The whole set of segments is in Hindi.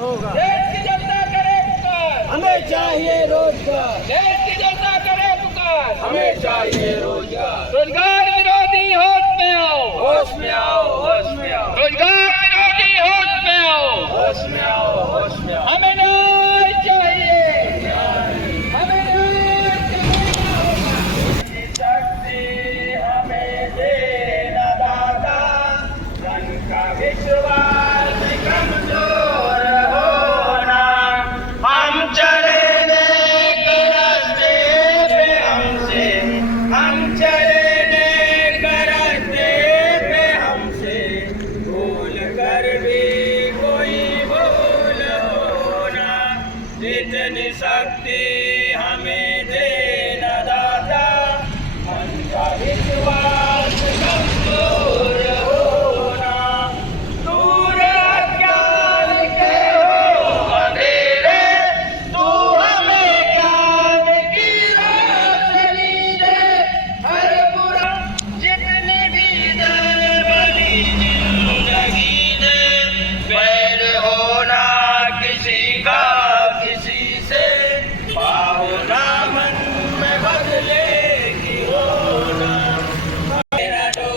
होगा। देश की जनता करे पुकार, हमें चाहिए रोजगार, देश की जनता करे पुकार, हमें चाहिए रोजगार। रोजगार विरोधी होश में आओ, होश में आओ, होश में आओ, रोजगार विरोधी होश में आओ, होश में आओ, होश में आओ। हमें न्याय चाहिए, हमें न्याय चाहिए। शक्ति हमें देना दाता, जन का विश्वास कमजोर होना। हम चले नेक रास्ते पे हमसे, हम चले नेक रास्ते पे हमसे, भूल कर भी कोई भूल होना। इतनी शक्ति हमें देना दाता, मन का विश्वास कमजोर होना। दूर अज्ञान के हो अंधेरे, तू हमें ज्ञान की रोशनी दे। हर बुरा जितनी भी दर बनी जिंदगी दे, बैर होना किसी का किसी से, भावना मन में बदले की होना। ना जो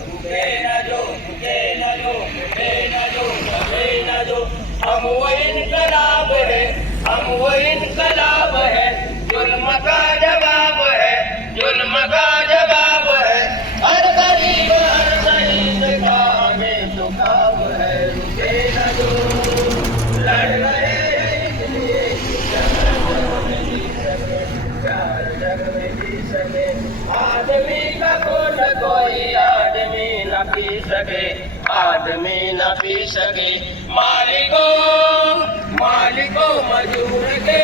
रुके ना जो, रुके ना जो, रुके ना जो, रुके ना जो। हम वो इनकलाब है, हम वो इनकलाब है, जुल्म का जवाब है, जुल्म का जवाब है। हर गरीब हर शहीद का हमें झुकाव है। रुके ना जो, लड़ रहे हैं इसलिए कि जग में जी सके, प्यार जग में जी सके। आदमी का खून कोई आदमी न पी सके, आदमी न पी सके। मालिको मालिको मजदूर के